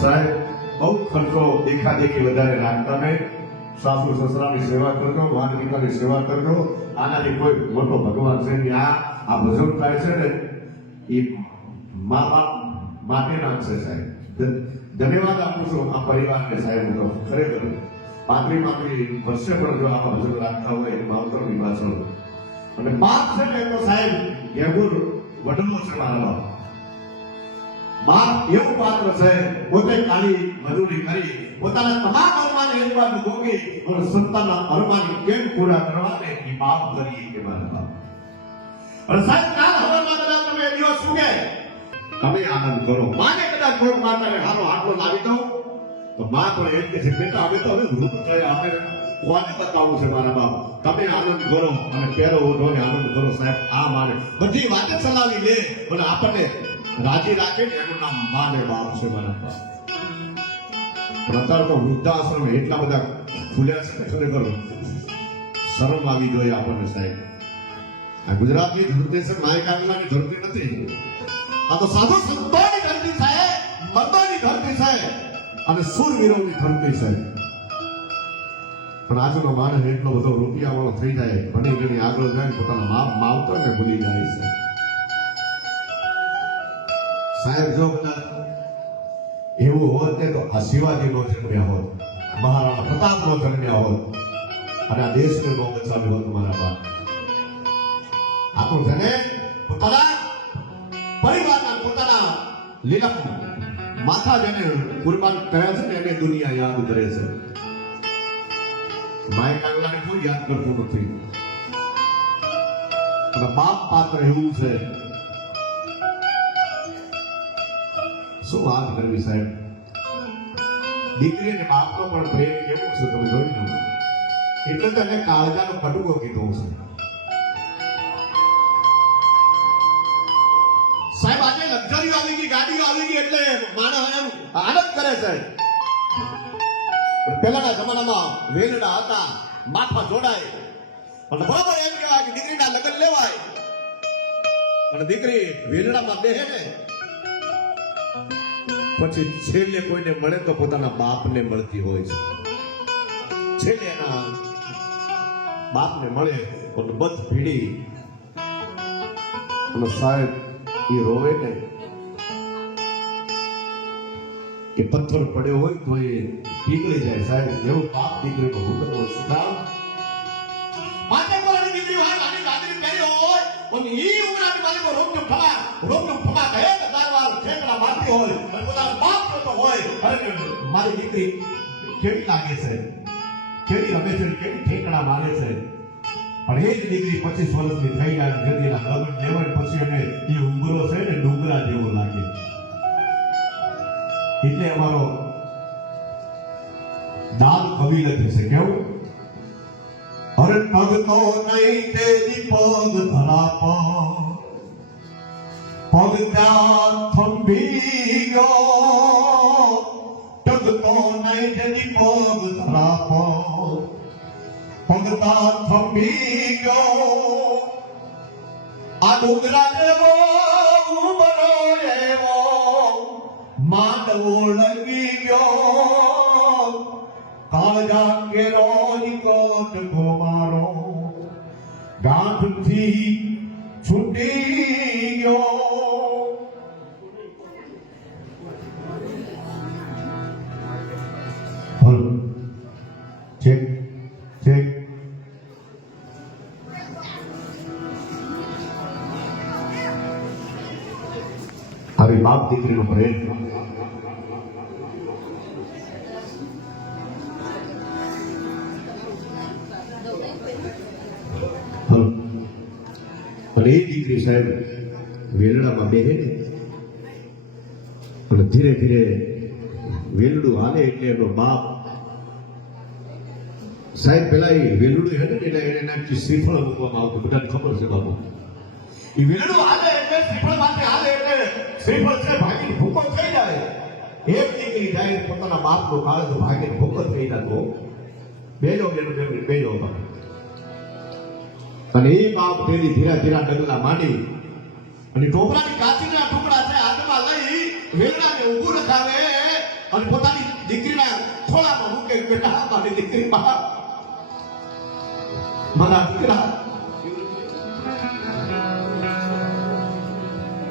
સાહેબ બહુ ખર્ચો દેખાદેખી વધારે રાખતા નહીં. સાસુ સસરાની સેવા કરજો, માતા પિતાની સેવા કરજો. આનાથી કોઈ મોટો ભગવાન છે કે આ ભજન થાય છે ને એ મા બાપ માટેના છે સાહેબ. ધન્યવાદ આપું છું આ પરિવારને સાહેબ. હું તો ખરેખર 35 વર્ષે પણ જો આ ભજન રાખતા હોય એ માવતરની પાછળ અને બાપ છે ને તો સાહેબ યગુર વડલો છે મારા બાપ. બાપ એવું પાત્ર છે પોતે કાલી મજૂરી કરી પોતાના તમામ અરમાન હેજબાન ભોગી અને સંતાનના અરમાન કેમ પૂરા કરવાને એ બાપ કરી કે મારા બાપ. અને સાહેબ કાલ હવારમાં કદાચ તમે એ દિવસ શું કે તમે આનંદ કરો. માને કદાચ કોઈ માતાને હારો આટલો લાવી દો તો માં પણ એમ કે છે બેટા હવે તો હવે વૃદ્ધ થયા આપણે કોને બતાવવું છે મારા બાપ. તમે આનંદ કરો અને પેરો ઓઢોને આનંદ કરો સાહેબ. આ માને બધી વાતે ચલાવી લે અને આપણને રાજી રાખે ને એનું નામ માને બાપ છે મારા બાપ. પણ અત્યારે તો વૃદ્ધાશ્રમ એટલા બધા ખુલ્યા છે ખરેખર શરમ આવી જોઈએ આપણને સાહેબ. આ ગુજરાતની ધરતી છે, માય કાંગલાની ધરતી નથી. આ તો સાધુ સંતોની ધરતી છે, મર્દોની ધરતી છે અને શૂરવીરોની ધરતી છે. પણ આજનો માણસ એટલો બધો રૂપિયા વાળો થઈ જાય ભણી ગણી આગળ જાય પોતાના માવતરને ભૂલી જાય છે સાહેબ. જો કદાચ એવું હોત ને તો આ શિવાજી નો જન્મ્યા હોત, મહારાણા પ્રતાપ નો જન્મ્યા હોત અને આ દેશને નો બચાવ્યો હોત મારા બાપ. આપણું જેને પોતાના પરિવારના પોતાના લીલા માથા જેને કુરબાન કર્યા છે ને એને દુનિયા યાદ કરે છે. માય કાંગલાને કોઈ યાદ કરતું નથી. અને બાપ પાત્ર એવું છે શું વાત કરવી સાહેબ. દીકરી અને બાપનો પણ પ્રેમ કેવો છે તમે જોઈ લો. એટલે તો એને કાળજાનો કટુકો કીધો છે સાહેબ. આજે લક્ઝરી આવી ગઈ, ગાડીઓ આવી ગઈ એટલે માણસ એમ આનંદ કરે છે. પહેલાના જમાનામાં વેલડા હતા, માથા જોડાય અને બરાબર એમ કહેવાય કે દીકરીના લગ્ન લેવાય અને દીકરી વેલડામાં બેહે ને પછી છેલ્લે કોઈને મળે તો પોતાના બાપને મળતી હોય છે. છેલ્લે એના બાપને મળે તો બધ ભીડી અને સાહેબ એ રોવે ને કે પથ્થર પડ્યો હોય તો એ પીગળી જાય સાહેબ. એવું બાપ દીકરીનો હુકમ હોય. શું કામ? માથે કોની દીકરી હોય, મારી ગાડી પહેરી હોય અને ઈ ઉમરાની માલિકો રોકજો ફમા કહે કે દારવાર ઠેકડા મારતી હોય અને પોતાનો બાપ તો હોય. અરે મારી દીકરી કેવી લાગે છે, કેવી રમે છે, કેવી ઠેકડા મારે છે. પણ એ જ દીકરી 25 વર્ષની થઈ જાય ગદીના લગ્ન લેવાય પછી એને એ ઉંગરો છે ને ડુંગરા જેવો લાગે. એટલે અમારો દાદ કવિ લખે છે કેવું, અરે પગ તો નહીં તેજી પગ ધરા પગ ત્યાં થંભી ગયો. પગ તો નહીં તેજી પગ ધરા પગ ત્યાં થંભી ગયો. આ ડુંગરા જેવો બનો એવો માંડવો લગી ગયો. કાળજા કેરો કોટ ગોમારો ગાંઠથી છૂટી ગયો. મારી બાપ દીકરીનો પ્રેમ. અને એ દીકરી સાહેબ વેલડામાં બેહે ને અને ધીરે ધીરે વેલડું હાલે એટલે એનો બાપ સાહેબ પેલા એ વેલડું હે ને એટલે એને નાખી શ્રીફળ મૂકવામાં આવતું, બધાને ખબર છે બાપુ. એ વેલડું હાલે એટલે શ્રીફળ માટે હાલે એટલે શ્રીફળ છે ભાગીને ભૂકો થઈ જાય. એક દીકરી જાય પોતાના બાપનો કાળજો ભાગીને ભૂકો થઈ જતો. બેજો બેજો અને એ બાપ પેલી ધીરા ધીરા ડગલા માંડી અને ટોપરાની કાચીના ટુકડા છે હાથમાં લઈ વેલડાને ઊભું રખાવે અને પોતાની દીકરીના ખોળામાં મૂકે. બેટા મારી દીકરી બહાર, મારા દીકરા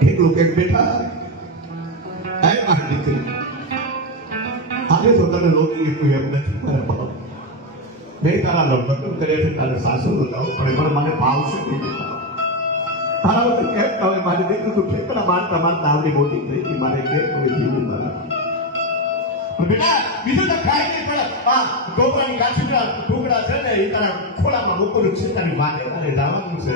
એકલું કે બેટા આય મારી દીકરી આજે તો તને લોકી કોઈ એમ નથી મારા બાપ. મેં તારા લગ્ન કર્યા છે તારા સાસુ લાવું પણ મને ભાવશે નહીં. તારા વખત કેમ કહે મારી દીકરી તું ઠેકડા મારતા મારતા આવડી મોટી થઈ હતી મારે કે કોઈ જીવું મારા બેટા બીજું તો ખાઈ નહીં પડે. આ ટોપરાની કાચીના ટુકડા છે ને એ તારા ખોળામાં મૂકવાનું છે, તારી વાટે તારે જવાનું છે.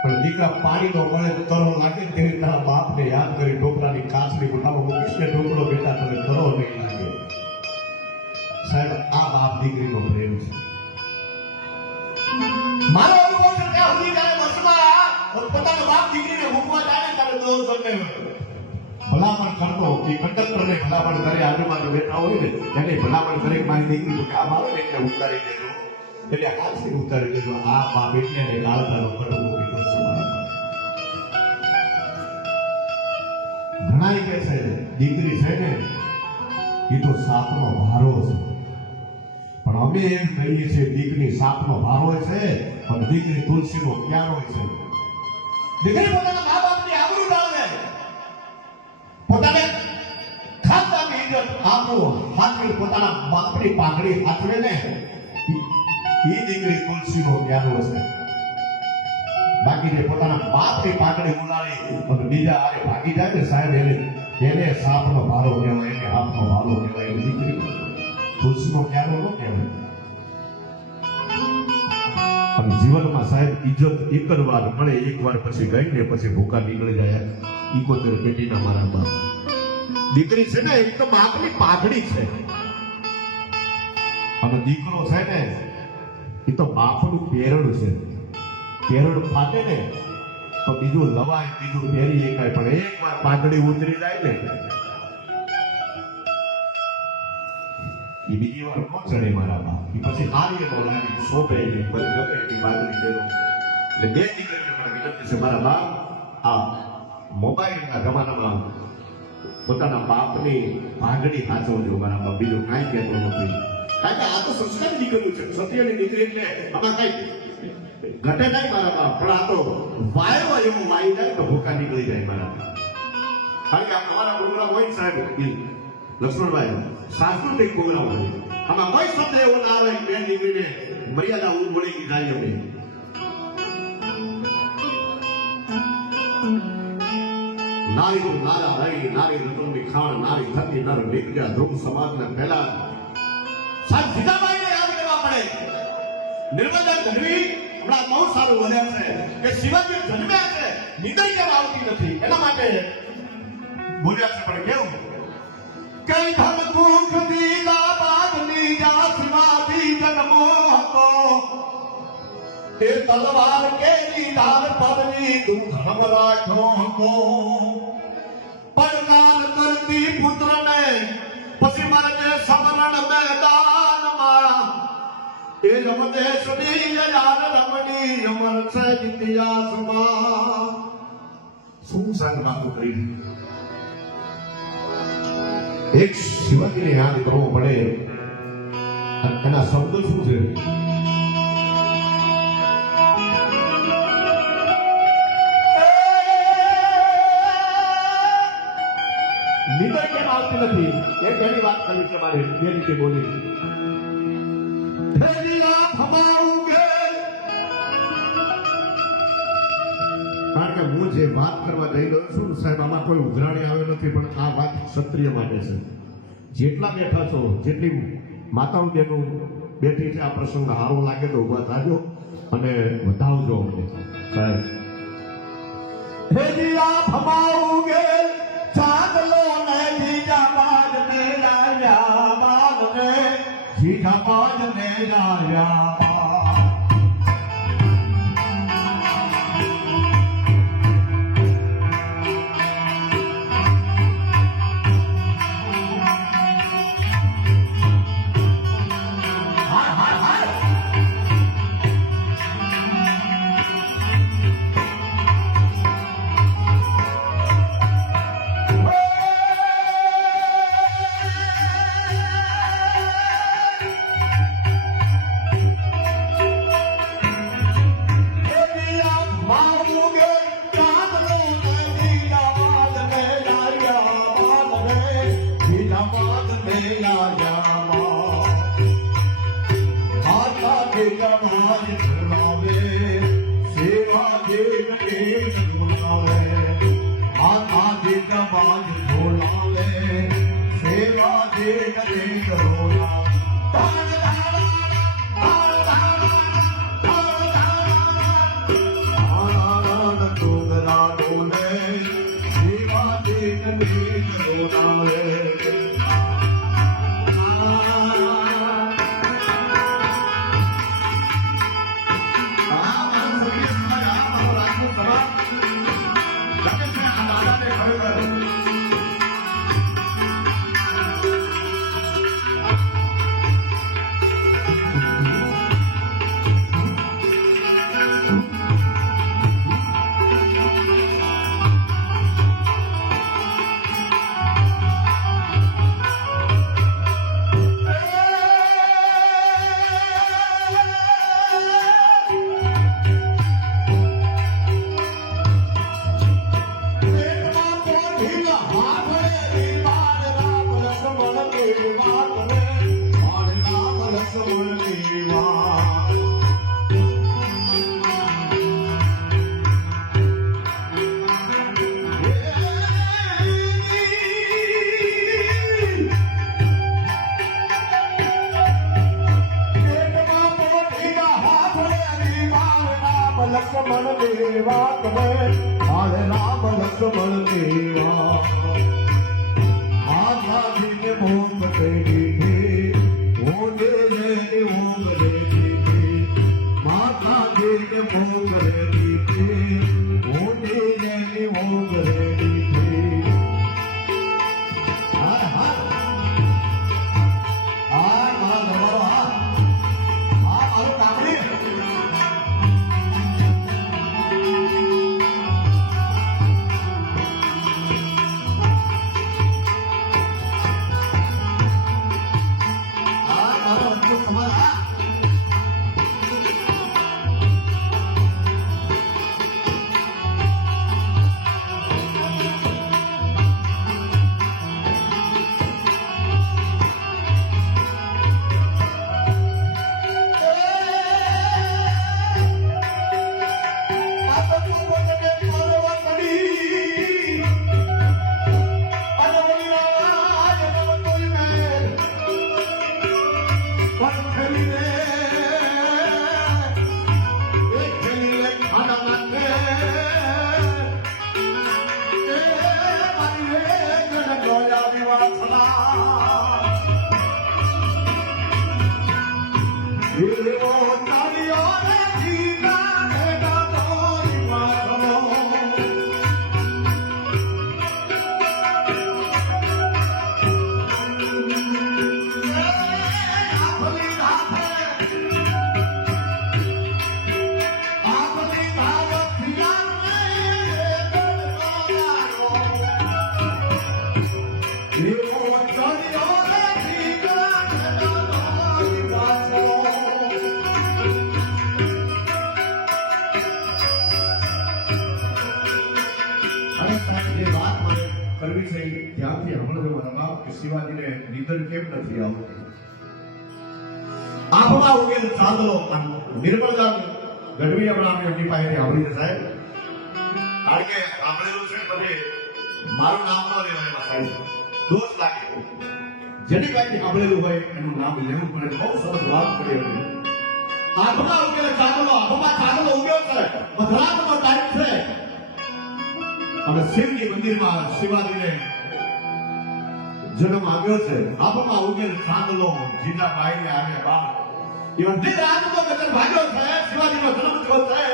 પણ દીકરા પાણીનો મળે તરો લાગે તેવી તારા બાપને યાદ કરી ટોપરાની કાચની મોટામાં મૂકીશ ને ટોકરો બેટા તને તરો નહીં લાગે. સાહેબ આ બાપ દીકરીનો પ્રેમ છે. મારો અનુભવ છે ત્યાં સુધી જ્યારે વર્ષમાં પોતાનો બાપ દીકરીને મૂકવા જાય ત્યારે દોર બંને ભલામણ કરતો કે કંડક્ટરને ભલામણ કરે આજુબાજુ બેઠા હોય ને એને ભલામણ કરે મારી દીકરી તો કામ આવે ને એટલે ઉતારી દેજો, એટલે હાથથી ઉતારી દેજો. આ બાપ એટલે એને લાલતાનો કરવો કીધો છે. ઘણા કહે છે દીકરી છે ને એ તો સાપનો ભારો છે, પણ અમે એમ કહીએ છીએ દીકરી સાપનો ભારો છે પણ દીકરી તુલસીનો પ્યારો છે. દીકરી પોતાના મા બાપની આબરૂ ડાળે, પોતાને ખાતાની ઇજ્જત આબરૂ હાથવી પોતાના બાપની પાઘડી હાથવે ને એ દીકરી તુલસીનો પ્યારો છે. બાકી જે પોતાના બાપની પાઘડી ઉલાળી અને બીજા આરે ભાગી જાય ને સાહેબ એને સાપનો ભારો કહેવાય, એને હાથનો ભારો કહેવાય. એ દીકરી તુલસીનો પ્યારો ન કહેવાય. અને જીવનમાં સાહેબ ઇજ્જત એક જ વાર મળે, એક વાર પછી ગઈ ને પછી ભૂકા નીકળી જાય. 71 પેટીના મારા બાપ. દીકરી છે ને એક તો બાપની પાઘડી છે અને દીકરો છે ને એ તો બાપનું પેરડ છે. પેરડ ફાટે ને તો બીજું લવાય, બીજું પહેરી એકાય, પણ એક વાર પાઘડી ઉતરી જાય ને એ બીજી વાર ન ચડે મારા બાપ. એ પછી હારી એનો લાગી શોભે નહીં, બધી ગમે એટલી પાઘડી પહેરો. એટલે બે દીકરીઓને મને વિનંતી છે મારા બાપ, આ મોબાઈલના જમાનામાં પોતાના બાપની પાઘડી સાચવજો મારા બાપ. બીજું કાંઈ કહેતો નથી, કારણ કે આ તો સંસ્કારી દીકરી છે. સત્યની દીકરી એટલે આમાં કઈ ઘટે નહીં મારા બાપ, પણ આ તો વાયો એવું વાઈ જાય તો ભૂકા નીકળી જાય મારા બાપ. કારણ કે આ અમારા પ્રોગ્રામ હોય સાહેબ લક્ષ્મણભાઈ સાંસ્કૃતિક પ્રોગ્રામ હોય, આમાં કોઈ શબ્દ એવો ના આવે કે બેન દીકરીને મર્યાદા ઉભળી જાય. અમે નારી નું નારા રહી, નારી રતનની ખાણ, નારી થતી નર નીકળ્યા ધ્રુવ સમાજના પહેલા. સાહેબ સીતાબાઈને યાદ કરવા પડે. નિર્મલા ગઢવી હમણાં બહુ સારું વધ્યા છે કે શિવાજી જન્મ્યા છે નિદય કેમ આવતી નથી એના માટે બોલ્યા છે. પણ કેવું કઈ ધન કુખ દીલા બાદની જા શિવાજી જન્મો હતો, એ તલવાર કેરી ધાર પરની દુઃખમ રાખ્યો હતો. પડકાર કરતી પુત્રને પછી મરજે સમરણ મેદાનમાં, એ જમદેશની યાદ રમણી અમર છે ઇતિહાસમાં. શું સાંગ વાતો કરી એક શિવાજીને યાદ કરવો પડે. એના શબ્દ શું છે? નિદય કેમ આવતી નથી એ ઘણી વાત કરવી છે મારે. બે રીતે બોલી કારણ કે હું હું જે વાત કરવા જઈ રહ્યો છું સાહેબ, આમાં કોઈ ઉઘરાણી આવ્યો નથી, પણ આ વાત ક્ષત્રિય માટે છે. જેટલા બેઠા છો, જેટલી માતાઓ બેનું બેઠી છે, આ પ્રસંગ સારો લાગે તો ઉભા થાજો અને વધાવજો અમને સાહેબ. હે જીયા ફમાઉગે ચાંદલો ને જીજા બાજ ને રાજા બાજ ને જીજા બાજ ને રાજા. લક્ષ્મણ દેવા તમે હાલે રામ લક્ષ્મણ દેવા માતાજીને ભોગ દેવી ઓને લેને ભોગ દેવી માતાજીને ભોગ દેવી ઓને લેને ભોગ દેવી. હા હા હા મારો હા મારું નામડી શિવાજીને નિધન કેમ નથી આવતું? આભમાં ઉગેલ ચાંદલો નિર્મળદાન ગઢવી હમણાં એમની પાસેથી આવડી છે સાહેબ. કારણ કે સાંભળેલું છે પછી મારું નામ ન લેવાય એમાં સાહેબ દોષ લાગે જેની પાસેથી સાંભળેલું હોય એનું નામ લેવું પડે બહુ સરસ વાત કરી હતી આંખમાં ઉગેલો ચાંદલો આંખમાં ચાંદલો ઉગ્યો છે મધરાતનો ટાઈમ છે અને શિવજી મંદિરમાં શિવાજીને જન્મ આવ્યો છે આંખમાં ઉગેલ ચાંદલો જીજાબાઈને આને બાળ એ બધી રાતનો ગગન ભાગ્યો છે શિવાજીનો જન્મ થયો છે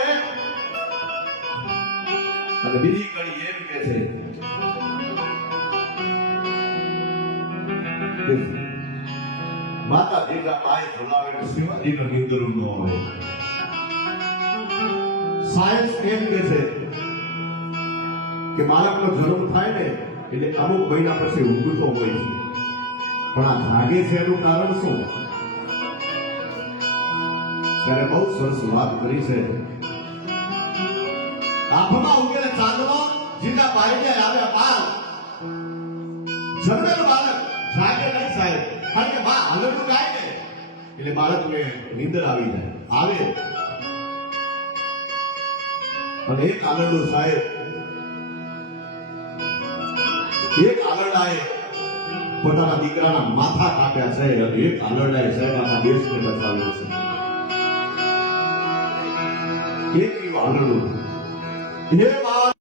અને બીજી કડી એમ કે છે કે માતા જીજાબાઈ બોલાવે તો શિવાજીનો નિંદરું ન હોય સાયન્સ એમ કે છે કે બાળકનો જન્મ થાય ને એટલે અમુક મહિના પછી ઊંઘતો હોય છે પણ આ જાગે છે એનું કારણ શું ત્યારે બહુ સરસ વાત કરી છે આંખમાં ઉગેલો ચાંદલો જીતા બાઈને આવે બાળ જન્મેલું બાળક જાગે નહીં સાહેબ કારણ કે બા હલડું ગાય ને એટલે બાળકને નીંદર આવી જાય આવે અને એક આલરડું સાહેબ એક આલરડાએ પોતાના દીકરાના માથા કાપ્યા છે અને એક આલરડાએ સાહેબ આખા દેશને બચાવ્યો છે એક આલરડું એ